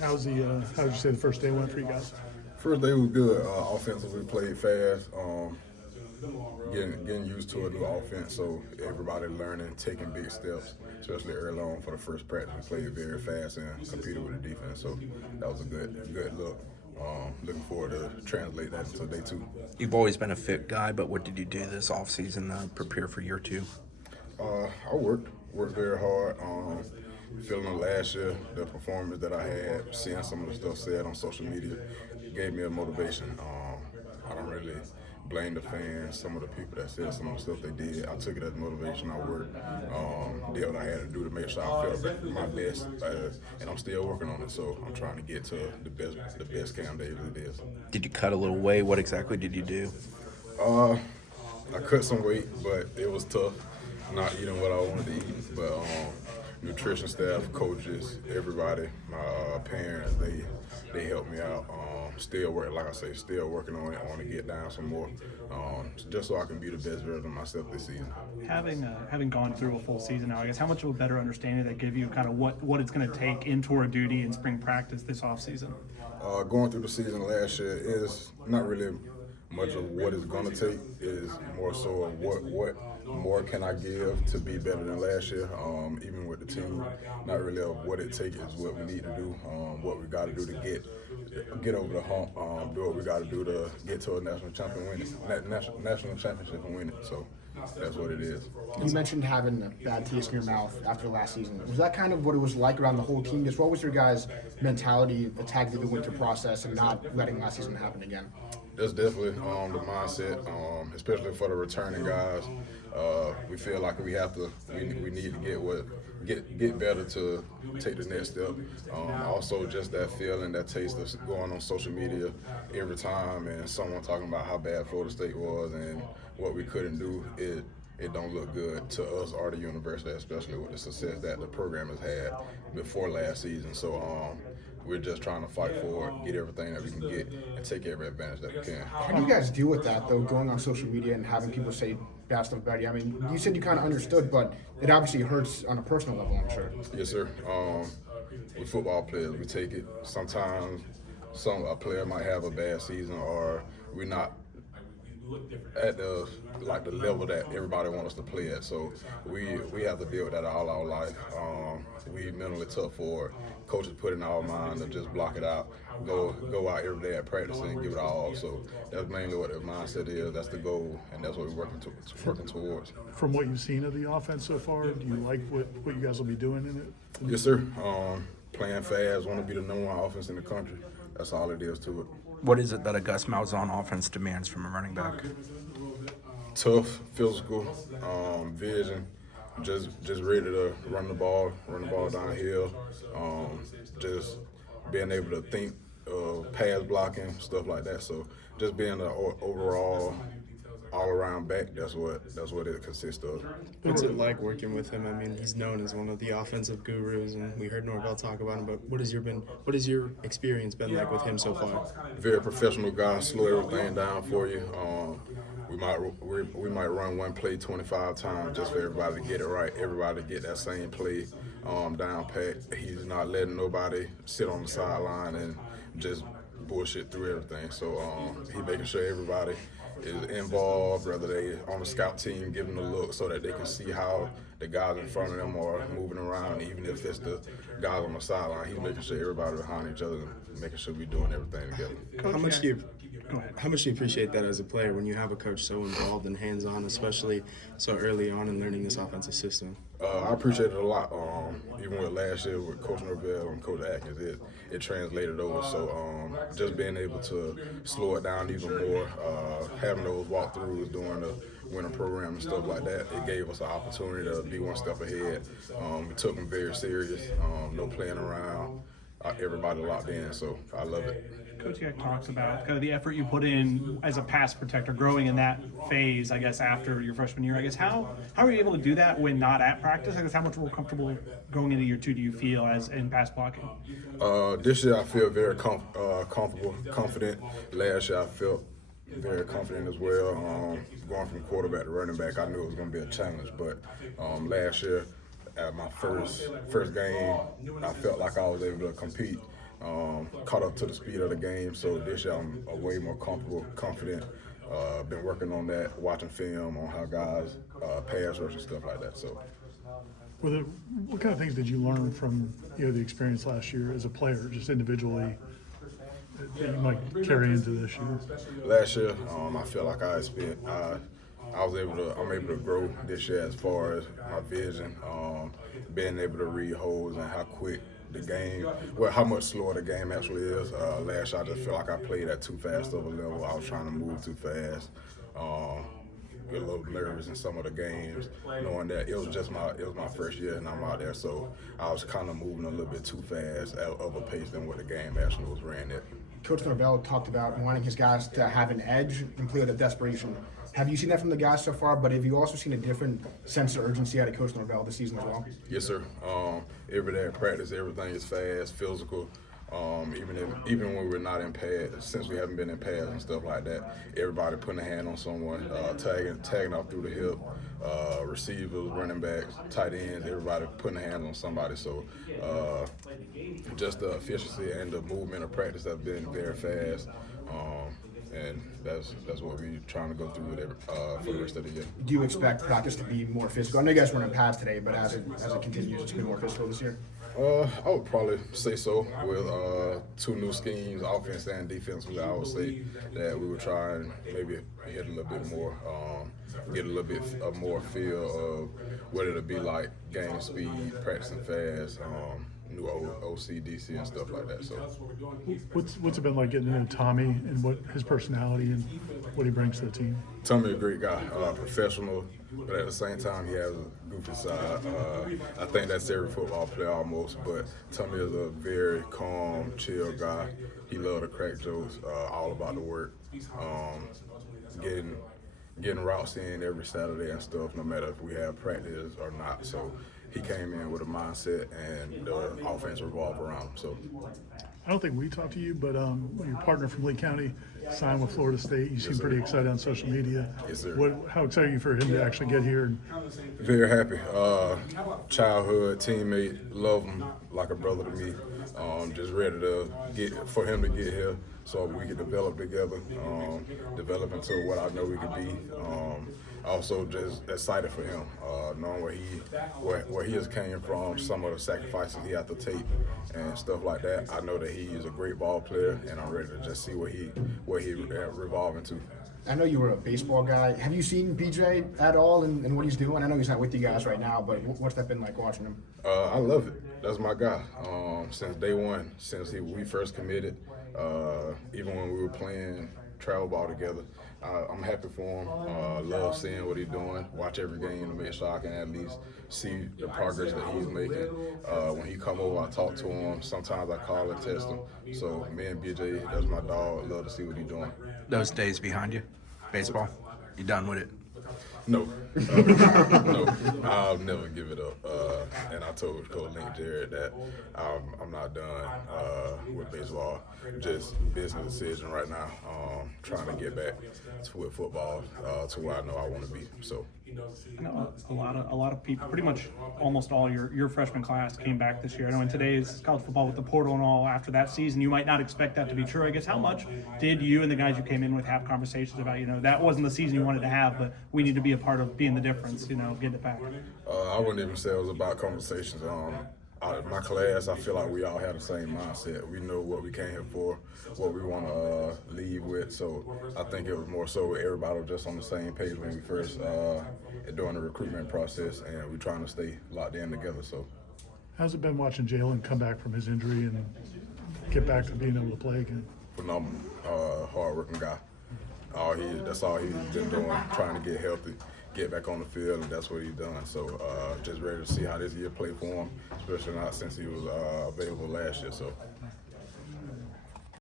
How would you say the first day went for you guys? First day was good. Offensively, played fast. Getting used to a new offense, so everybody learning, taking big steps, especially early on for the first practice. We played very fast and competed with the defense, so that was a good look. Looking forward to translate that into day two. You've always been a fit guy, but what did you do this offseason to prepare for year two? I worked very hard. Feeling last year, the performance that I had, seeing some of the stuff said on social media, gave me a motivation. I don't really blame the fans, some of the people that said some of the stuff they did. I took it as motivation. I worked, did what I had to do to make sure I felt my best, and I'm still working on it. So I'm trying to get to the best Kam Davis it is. Did you cut a little weight? What exactly did you do? I cut some weight, but it was tough not eating what I wanted to eat. But nutrition staff, coaches, everybody, my parents, they helped me out. Still working on it. I want to get down some more, just so I can be the best version of myself this season. Having gone through a full season now, I guess how much of a better understanding that give you kind of what it's going to take in tour duty and spring practice this offseason? Going through the season last year is not really much of what it's going to take. Is more so of what more can I give to be better than last year. Even with the team, not really of what it takes is what we need to do, what we got to do to get over the hump, do what we got to do to get to a national championship and win it. So that's what it is. You mentioned having a bad taste in your mouth after last season. Was that kind of what it was like around the whole team? Just what was your guys' mentality attacking the winter process and not letting last season happen again? That's definitely the mindset, especially for the returning guys. We feel like we need to get better to take the next step. Also, just that feeling, that taste of going on social media every time and someone talking about how bad Florida State was and what we couldn't do. It don't look good to us or the university, especially with the success that the program has had before last season. So we're just trying to fight for it, get everything that we can get, and take every advantage that we can. How do you guys deal with that, though, going on social media and having people say bad stuff about you? I mean, you said you kind of understood, but it obviously hurts on a personal level, I'm sure. Yes, sir. With football players, we take it. Sometimes a player might have a bad season, or we're not at the level that everybody wants us to play at. So we have to deal with that all our life. We mentally tough for it. Coaches put in our mind to just block it out, go out every day at practice and give it all. So that's mainly what the mindset is. That's the goal, and that's what we're working towards. From what you've seen of the offense so far, do you like what you guys will be doing in it? Yes, sir. Playing fast, want to be the number one offense in the country. That's all it is to it. What is it that a Gus Malzahn offense demands from a running back? Tough, physical, vision, just ready to run the ball downhill, just being able to think, pass blocking, stuff like that. So just being an overall all-around back, that's what it consists of. What's it like working with him? I mean, he's known as one of the offensive gurus, and we heard Norvell talk about him. But what has your experience been like with him so far? Very professional guy, slow everything down for you. We might run one play 25 times just for everybody to get it right, everybody to get that same play down pat. He's not letting nobody sit on the sideline and just bullshit through everything. So he's making sure everybody is involved, whether they on the scout team, giving a look so that they can see how the guys in front of them are moving around. Even if it's the guys on the sideline, he's making sure everybody behind each other and making sure we're doing everything together. How much do you appreciate that as a player when you have a coach so involved and hands-on, especially so early on in learning this offensive system? I appreciate it a lot. Even with last year with Coach Norvell and Coach Atkins, it translated over. So just being able to slow it down even more, having those walkthroughs during the winter program and stuff like that, it gave us an opportunity to be one step ahead. We took them very serious, no playing around. Everybody locked in, so I love it. Coach Yeck talks about kind of the effort you put in as a pass protector, growing in that phase, I guess, after your freshman year. I guess how are you able to do that when not at practice? I guess how much more comfortable going into year two do you feel as in pass blocking? This year I feel very comfortable, confident. Last year I felt very confident as well. Going from quarterback to running back, I knew it was going to be a challenge, but last year at my first game, I felt like I was able to compete caught up to the speed of the game. So this year I'm way more comfortable, confident. Been working on that, watching film on how guys pass rush and stuff like that. So. What kind of things did you learn from the experience last year as a player, just individually, that you might carry into this year? Last year, I feel like I'm able to grow this year as far as my vision, being able to read holes and how quick the game, how much slower the game actually is. Last year, I just feel like I played at too fast of a level. I was trying to move too fast. Get a little nervous in some of the games, knowing that it was my first year and I'm out there, so I was kind of moving a little bit too fast of a pace than what the game actually was ran at. Coach Norvell talked about wanting his guys to have an edge and play with a desperation. Have you seen that from the guys so far? But have you also seen a different sense of urgency out of Coach Norvell this season as well? Yes, sir. Every day at practice, everything is fast, physical. Even when we're not in pads, since we haven't been in pads and stuff like that, everybody putting a hand on someone, tagging off through the hip, receivers, running backs, tight ends, everybody putting a hand on somebody. So just the efficiency and the movement of practice have been very fast. And that's what we're trying to go through with for the rest of the year. Do you expect practice to be more physical? I know you guys weren't in pads today, but as it continues, it's going to be more physical this year? I would probably say so. With two new schemes, offense and defensively, I would say that we would try and maybe hit a little bit more, get a little bit more feel of what it'll be like, game speed, practicing fast, new OC, DC, and stuff like that. So, What's it been like getting into Tommy and what his personality and what he brings to the team? Tommy's a great guy, professional, but at the same time he has a goofy side. I think that's every football player almost, but Tommy is a very calm, chill guy. He loves to crack jokes, all about the work, getting routes in every Saturday and stuff, no matter if we have practice or not. So he came in with a mindset, and the offense revolved around him. So I don't think we talked to you, but your partner from Lee County signed with Florida State. You seem pretty excited on social media. Yes, sir. How excited are you for him to actually get here? Very happy. Childhood teammate, love him like a brother to me. Just ready for him to get here so we can develop together, develop into what I know we could be. Also just excited for him, knowing where he has came from, some of the sacrifices he had to take and stuff like that. I know that he is a great ball player, and I'm ready to just see where he revolve into. I know you were a baseball guy. Have you seen BJ at all and what he's doing? I know he's not with you guys right now, but what's that been like watching him? I love it. That's my guy. Since day one, since we first committed, even when we were playing travel ball together, I'm happy for him. Love seeing what he's doing. Watch every game to make sure I can at least see the progress that he's making. When he come over, I talk to him. Sometimes I call and test him. So me and BJ, that's my dog. Love to see what he's doing. Those days behind you, baseball, you done with it? No, no, I'll never give it up. And I told Coach Link Jared that I'm not done with baseball. Just business decision right now. Trying to get back with football to where I know I want to be. So. I know a lot of people, pretty much almost all your freshman class came back this year. I know in today's college football with the portal and all, after that season, you might not expect that to be true. I guess how much did you and the guys you came in with have conversations about, that wasn't the season you wanted to have, but we need to be a part of being the difference, getting it back? I wouldn't even say it was about conversations. My class, I feel like we all have the same mindset. We know what we came here for, what we want to leave with. So I think it was more so everybody was just on the same page when we first doing the recruitment process, and we're trying to stay locked in together. So, How's it been watching Jalen come back from his injury and get back to being able to play again? phenomenal, hard-working guy. That's all he's been doing, trying to get healthy, get back on the field, and that's what he's done. So just ready to see how this year play for him, especially not since he was available last year. So.